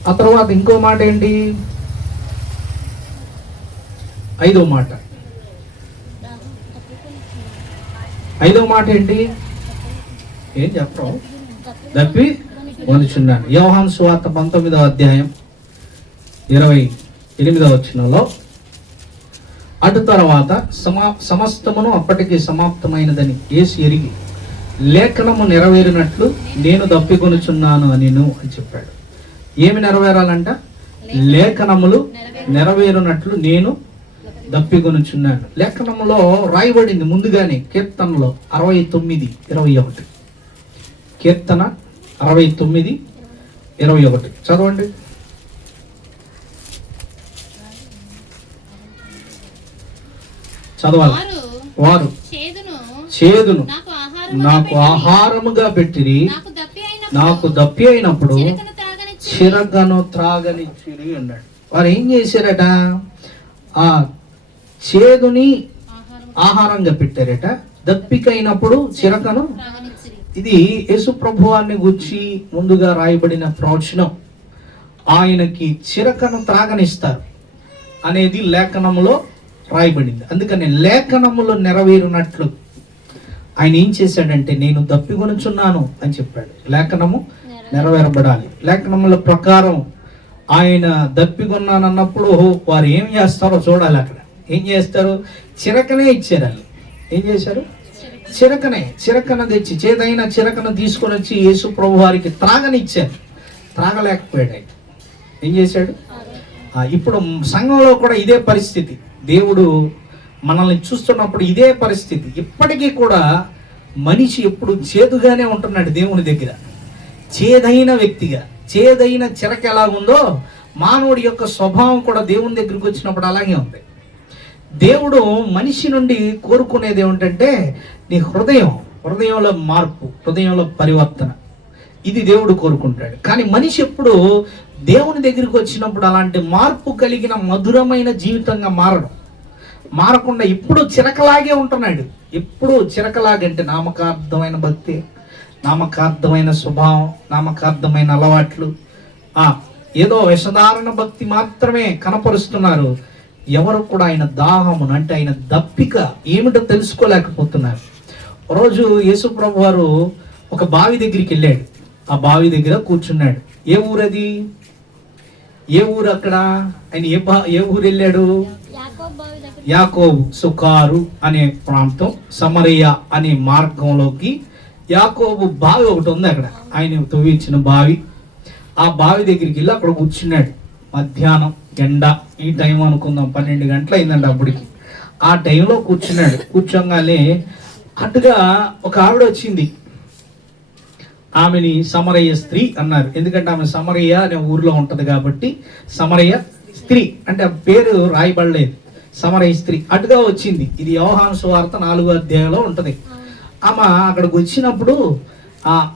ఆ తర్వాత ఇంకో మాట ఏంటి? ఐదో మాట. ఐదో మాట ఏంటి? ఏం చెప్పరు తప్పి పొందుచున్నాను యోహాన్ సువార్త పంతొమ్మిదవ అధ్యాయం ఇరవై ఎనిమిదవ వచ్చినలో అటు తర్వాత సమా సమస్తమును అప్పటికి సమాప్తమైనదని కేసు ఎరిగి లేఖనము నెరవేరినట్లు నేను దప్పికొనుచున్నాను అని అని చెప్పాడు. ఏమి నెరవేరాలంట? లేఖనములు నెరవేరునట్లు నేను దప్పికొనుచున్నాను. లేఖనములో రాయబడింది ముందుగానే కీర్తనలో అరవై తొమ్మిది ఇరవై ఒకటి. కీర్తన అరవై తొమ్మిది ఇరవై ఒకటి. చదవండి. చదవాలి. వారు చేదును. నాకు ఆహారం నాకు ఆహారముగా పెట్టిరి. నాకు దప్పి అయినప్పుడు చిరకను త్రాగనిచ్చిరి అన్నాడు. వారు ఏం చేశారట? ఆ చేదుని ఆహారం ఆహారంగా పెట్టారట. దప్పికైనప్పుడు చిరకను ఇది యేసు ప్రభువాన్ని గుర్చి ముందుగా రాయబడిన ప్రవచనం. ఆయనకి చిరకను త్రాగనిస్తారు అనేది లేఖనములో రాయబడింది. అందుకని లేఖనములో నెరవేరునట్లు. ఆయన ఏం చేశాడంటే నేను దప్పికొనుచున్నాను అని చెప్పాడు. లేఖనము నెరవేరబడాలి లేఖనముల ప్రకారం ఆయన దప్పికొన్నానన్నప్పుడు వారు ఏం చేస్తారో చూడాలి అక్కడ. ఏం చేస్తారు? చిరకనే ఇచ్చారు వాళ్ళు ఏం చేశారు? చిరకనే చిరకన తెచ్చి చేదైన చిరకన తీసుకొని వచ్చి యేసు ప్రభు వారికి త్రాగనిచ్చారు. త్రాగలేకపోయాడు ఆయన. ఏం చేశాడు? ఇప్పుడు సంఘంలో కూడా ఇదే పరిస్థితి. దేవుడు మనల్ని చూస్తున్నప్పుడు ఇదే పరిస్థితి. ఇప్పటికీ కూడా మనిషి ఎప్పుడు చేదుగానే ఉంటున్నాడు దేవుని దగ్గర. చేదైన వ్యక్తిగా చేదైన చిరక ఎలాగుందో ఉందో మానవుడి యొక్క స్వభావం కూడా దేవుని దగ్గరికి వచ్చినప్పుడు అలాగే ఉంది. దేవుడు మనిషి నుండి కోరుకునేది ఏమిటంటే నీ హృదయం హృదయంలో మార్పు హృదయంలో పరివర్తన. ఇది దేవుడు కోరుకుంటాడు. కానీ మనిషి ఎప్పుడు దేవుని దగ్గరికి వచ్చినప్పుడు అలాంటి మార్పు కలిగిన మధురమైన జీవితంగా మారడం. మారకుండా ఇప్పుడు చిరకలాగే ఉంటున్నాడు. ఎప్పుడు చిరకలాగంటే నామకార్థమైన భక్తి. నామకార్థమైన స్వభావం నామకార్థమైన అలవాట్లు. ఆ ఏదో వేషధారణ భక్తి మాత్రమే కనపరుస్తున్నారు. ఎవరు కూడా ఆయన దాహమును అంటే ఆయన దప్పిక ఏమిటో తెలుసుకోలేకపోతున్నారు. రోజు యేసుప్రభు వారు ఒక బావి దగ్గరికి వెళ్ళాడు. ఆ బావి దగ్గర కూర్చున్నాడు. ఏ ఊరది? ఏ ఊరు అక్కడ? ఆయన ఏ బా ఏ ఊరు వెళ్ళాడు? యాకోబు సుకారు అనే ప్రాంతం సమరయ్య అనే మార్గంలోకి యాకోబు బావి ఒకటి ఉంది అక్కడ. ఆయన తవ్వించిన బావి. ఆ బావి దగ్గరికి వెళ్ళి అక్కడ కూర్చున్నాడు. మధ్యాహ్నం ఎండ. ఈ టైం అనుకుందాం పన్నెండు గంటలు అయిందండి అప్పటికి. ఆ టైంలో కూర్చున్నాడు. కూర్చోగానే అటుగా ఒక ఆవిడ వచ్చింది. ఆమెని సమరయ్య స్త్రీ అన్నారు. ఎందుకంటే ఆమె సమరయ్య అనే ఊర్లో ఉంటది కాబట్టి సమరయ్య స్త్రీ అంటే ఆ పేరు రాయబడలేదు. సమరయ్య స్త్రీ అటుగా వచ్చింది. ఇది యోహాను సువార్త నాలుగో అధ్యాయంలో ఉంటది. ఆమె అక్కడికి వచ్చినప్పుడు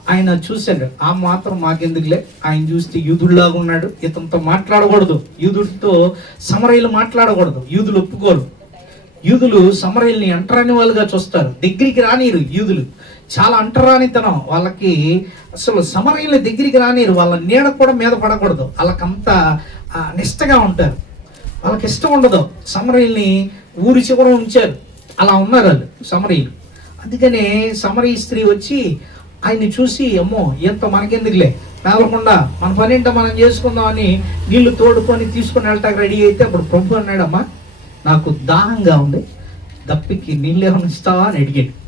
ఆయన చూశాడు. ఆ మాత్రం మాకెందుకులే? ఆయన చూస్తే యూదుడిలాగా ఉన్నాడు. ఇతనితో మాట్లాడకూడదు. యూదుడితో సమరయ్యలు మాట్లాడకూడదు. యూదులు ఒప్పుకోరు. యూదులు సమరయుల్ని అంటరాని వాళ్ళుగా చూస్తారు. దగ్గరికి రానిరు యూదులు. చాలా అంటరానితనం. వాళ్ళకి అసలు సమరయుల దగ్గరికి రానిరు వాళ్ళ నీడ కూడా మీద పడకూడదు. వాళ్ళకంత నిష్టగా ఉంటారు. వాళ్ళకి ఇష్టం ఉండదు. సమరయుల్ని ఊరి చివర ఉంచారు. అలా ఉన్నారు వాళ్ళు సమరయులు. అందుకనే సమరీ స్త్రీ వచ్చి ఆయన్ని చూసి అమ్మో ఎంత మనకెందుకులే? పేలకుండా మన పని మనం చేసుకుందామని నీళ్ళు తోడుకొని తీసుకొని వెళ్ళటానికి రెడీ అయితే అప్పుడు ప్రభు అన్నాడమ్మా నాకు దాహంగా ఉంది. దప్పికి నీళ్ళు ఏమైనా ఇస్తావా అని అడిగాడు.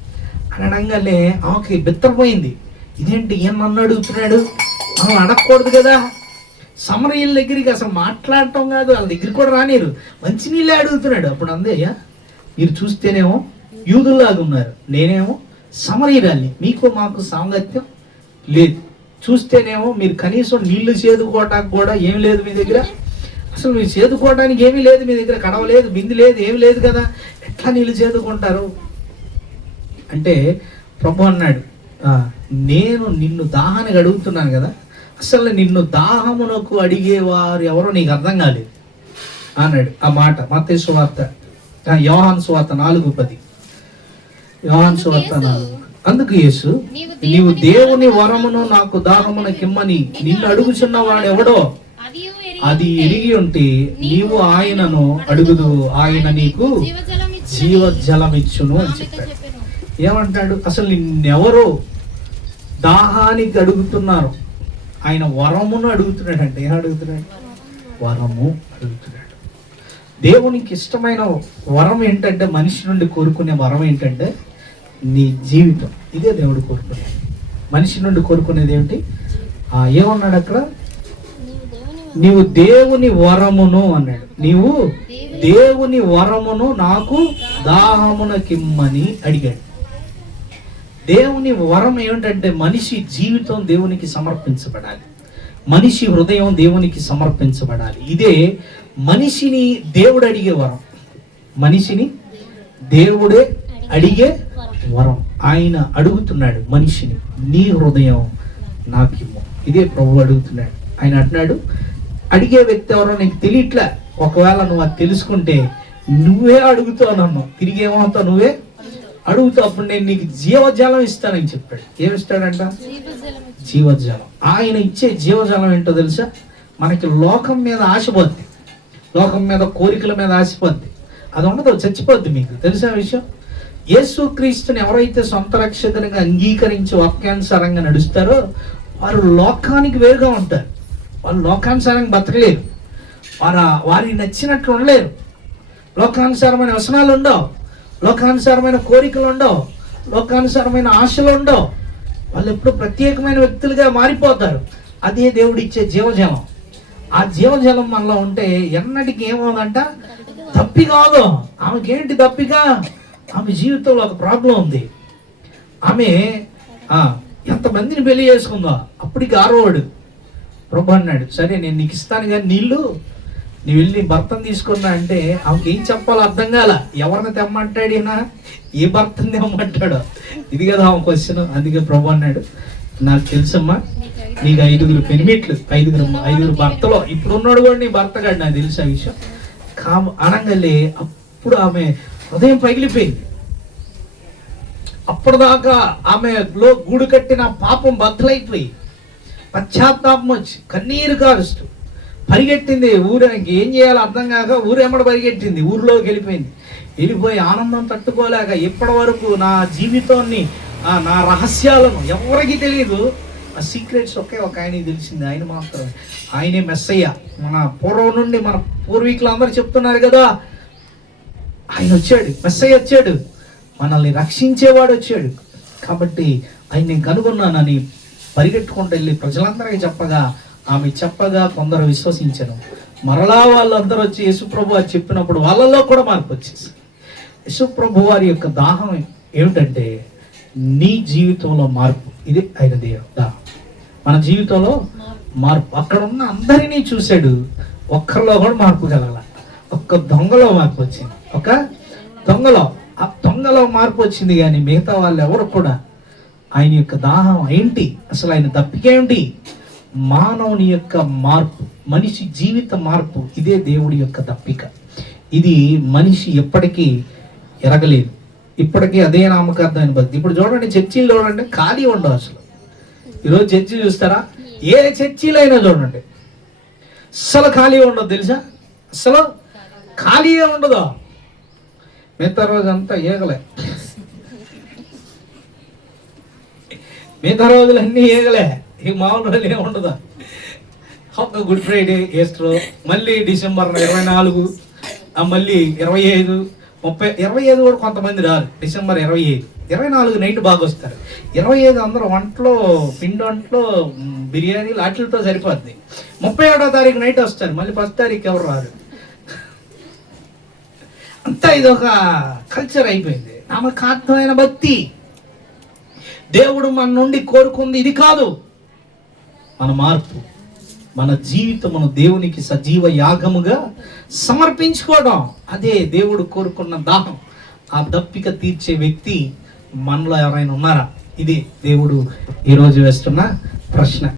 అని ఆమెకి బిత్తరపోయింది. ఇదేంటి ఏం నన్ను అడుగుతున్నాడు? మనం అడగకూడదు కదా. సమరయ్యల దగ్గరికి అసలు మాట్లాడటం కాదు. వాళ్ళ దగ్గర కూడా రానిరు మంచి నీళ్ళే అడుగుతున్నాడు. అప్పుడు అందే అయ్యా మీరు చూస్తేనేమో యూదుల్లాగా ఉన్నారు. నేనేమో సమరయ్యరాల్ని మీకు మాకు సాంగత్యం లేదు. చూస్తేనేమో మీరు కనీసం నీళ్ళు చేదుకోవటానికి కూడా ఏం లేదు మీ దగ్గర. అసలు మీరు చేదుకోవడానికి ఏమీ లేదు మీ దగ్గర. కడవ లేదు బింది లేదు ఏమి లేదు కదా. ఎట్లా నీళ్ళు చేదుకుంటారు? అంటే ప్రభు అన్నాడు నేను నిన్ను దాహానికి అడుగుతున్నాను కదా. అసలు నిన్ను దాహమునకు అడిగేవారు ఎవరో నీకు అర్థం కాలేదు. అన్నాడు ఆ మాట. మత్తయి వార్త యోహాన్ యోహాను సువార్త నాలుగు పది. యోహాను సువార్త అందుకు యేసు నీవు దేవుని వరమును నాకు దాహమున కిమ్మని నిన్ను అడుగుచున్న వాడు ఎవడో అది ఎరిగి ఉంటే నీవు ఆయనను అడుగుదు. ఆయన నీకు జీవజలం ఇచ్చును. అని చెప్పాడు. ఏమంటాడు? అసలు నిన్నెవరో దాహానికి అడుగుతున్నారు. ఆయన వరమును అడుగుతున్నాడు అంటే ఏం అడుగుతున్నాడు? వరము అడుగుతున్నాడు. దేవునికి ఇష్టమైన వరం ఏంటంటే మనిషి నుండి కోరుకునే వరం ఏంటంటే నీ జీవితం. ఇదే దేవుడు కోరుకున్నాడు మనిషి నుండి కోరుకునేది ఏమిటి ఏమన్నాడు అక్కడ? నీవు దేవుని నీవు దేవుని వరమును అన్నాడు. నీవు దేవుని వరమును నాకు దాహమునకిమ్మని అడిగాడు. దేవుని వరం ఏమిటంటే మనిషి జీవితం దేవునికి సమర్పించబడాలి. మనిషి హృదయం దేవునికి సమర్పించబడాలి. ఇదే మనిషిని దేవుడు అడిగే వరం. మనిషిని దేవుడే అడిగే వరం. ఆయన అడుగుతున్నాడు మనిషిని నీ హృదయం నాకిమ్ము ఇదే ప్రభు అడుగుతున్నాడు. ఆయన అంటున్నాడు అడిగే వ్యక్తి ఎవరో నీకు తెలియట్లే. ఒకవేళ నువ్వు అది తెలుసుకుంటే నువ్వే అడుగుతావు నన్ను. తిరిగి ఏమవుతావు నువ్వే? అడుగుతావు. అప్పుడు నేను నీకు జీవజాలం ఇస్తానని చెప్పాడు. ఏమిస్తాడంట? జీవజలం. జీవజాలం ఆయన ఇచ్చే జీవజాలం ఏంటో తెలుసా? మనకి లోకం మీద ఆశపోద్ది లోకం మీద కోరికల మీద ఆశపోద్ది అది ఉండదు చచ్చిపోద్ది మీకు. తెలిసిన విషయం? యేసుక్రీస్తుని ఎవరైతే సొంత రక్షకునిగా అంగీకరించి వాక్యానుసారంగా నడుస్తారో వారు లోకానికి వేరుగా ఉంటారు. వాళ్ళు లోకానుసారంగా బతకలేరు. వారు వారికి నచ్చినట్లు ఉండలేరు. లోకానుసారమైన వ్యసనాలు ఉండవు. లోకానుసారమైన కోరికలు ఉండవు. లోకానుసారమైన ఆశలు ఉండవు. వాళ్ళు ఎప్పుడు ప్రత్యేకమైన వ్యక్తులుగా మారిపోతారు. అదే దేవుడు ఇచ్చే జీవజలం. ఆ జీవజలం మనలో ఉంటే ఎన్నటికి ఏమవుదంట? తప్పి కాదు ఆమెకేంటి తప్పిగా ఆమె జీవితంలో ఒక ప్రాబ్లం ఉంది. ఆమె ఎంతమందిని పెళ్ళి చేసుకుందో అప్పటికి ఆరోవాడు ప్రభు అన్నాడు సరే నేను నీకు ఇస్తాను కానీ నీళ్ళు నీ వెళ్ళి భర్తను తీసుకున్నా అంటే ఆమెకి ఏం చెప్పాలో అర్థం కాల. ఎవరిని తెమ్మంటాడు ఈయన? ఏ భర్తను తెమ్మంటాడో? ఇది కదా ఆమె క్వశ్చన్ అందుకే ప్రభు అన్నాడు నాకు తెలుసమ్మా నీకు ఐదుగురు పెనిమిట్లు ఐదుగురు ఐదుగురు భర్తలో. ఇప్పుడు ఉన్నాడు కూడా నీ భర్త కాడు నాకు తెలుసు ఆ విషయం. కామ అనగలే అప్పుడు ఆమె హృదయం పగిలిపోయింది. అప్పటిదాకా ఆమెలో గూడు కట్టిన పాపం బద్దలైపోయి పశ్చాత్తాపం వచ్చి కన్నీరు కారుస్తూ పరిగెట్టింది ఊరికి ఏం చేయాలో అర్థం కాక ఊరెమ్మడ పరిగెట్టింది ఊర్లోకి వెళ్ళిపోయింది. వెళ్ళిపోయి ఆనందం తట్టుకోలేక ఇప్పటి వరకు నా జీవితాన్ని ఆ, నా రహస్యాలను ఎవరికి తెలియదు ఆ సీక్రెట్స్ ఒకే ఒక ఆయనకి తెలిసింది ఆయన మాత్రమే ఆయనే మెస్సయ్య. మన పూర్వం నుండి మన పూర్వీకులు అందరూ చెప్తున్నారు కదా ఆయన వచ్చాడు మెస్సయ్య వచ్చాడు. మనల్ని రక్షించేవాడు వచ్చాడు. కాబట్టి ఆయన నేను కనుగొన్నానని పరిగెట్టుకుంటూ వెళ్ళి ప్రజలందరికీ చెప్పగా ఆమె చెప్పగా కొందరు విశ్వసించను. మరలా వాళ్ళందరూ వచ్చి యేసుప్రభు వారు చెప్పినప్పుడు వాళ్ళలో కూడా మార్పు వచ్చేసి యేసుప్రభు వారి యొక్క దాహం ఏమిటంటే నీ జీవితంలో మార్పు. ఇది ఆయన దేవ దాహం మన జీవితంలో మార్పు. అక్కడ ఉన్న అందరినీ చూశాడు. ఒక్కరిలో కూడా మార్పు కలగల. ఒక్క దొంగలో మార్పు వచ్చింది. ఒక దొంగలో. ఆ దొంగలో మార్పు వచ్చింది కానీ మిగతా వాళ్ళు ఎవరు కూడా ఆయన యొక్క దాహం ఏంటి? అసలు ఆయన దప్పికేంటి మానవుని యొక్క మార్పు మనిషి జీవిత మార్పు ఇదే దేవుడి యొక్క దప్పిక. ఇది మనిషి ఎప్పటికీ ఎరగలేదు. ఇప్పటికీ అదే నామకార్థమైన భక్తి. ఇప్పుడు చూడండి చర్చిలు చూడండి ఖాళీ ఉండవు అసలు. ఈరోజు చర్చి చూస్తారా? ఏ చర్చిలో అయినా చూడండి. అసలు ఖాళీ ఉండదు తెలుసా? అసలు ఖాళీగా ఉండదు. మిగతా రోజంతా ఈగలే మిగతా రోజులన్నీ ఈగలే ఈ మామూలు రోజులు ఏమి ఉండదు? ఒక గుడ్ ఫ్రైడే ఈస్టర్ మళ్ళీ డిసెంబర్ ఇరవై నాలుగు మళ్ళీ ఇరవై ఐదు ముప్పై ఇరవై ఐదు కూడా కొంతమంది రారు. డిసెంబర్ ఇరవై ఐదు. ఇరవై నాలుగు నైట్ బాగా వస్తారు. ఇరవై ఐదు అందరూ వంటలో పిండి వంటలో బిర్యానీ లాటిలతో సరిపోద్ది. ముప్పై ఏడో తారీఖు నైట్ వస్తారు. మళ్ళీ ఫస్ట్ తారీఖు ఎవరు రారు? అంతా ఇది ఒక కల్చర్ అయిపోయింది నామకార్థమైన భక్తి. దేవుడు మన నుండి కోరుకుంది ఇది కాదు. మన మార్పు. మన జీవితమును దేవునికి సజీవ యాగముగా సమర్పించుకోవడం. అదే దేవుడు కోరుకున్న దాహం. ఆ దప్పిక తీర్చే వ్యక్తి మనలో ఎవరైనా ఉన్నారా? ఇది దేవుడు ఈరోజు వేస్తున్న ప్రశ్న.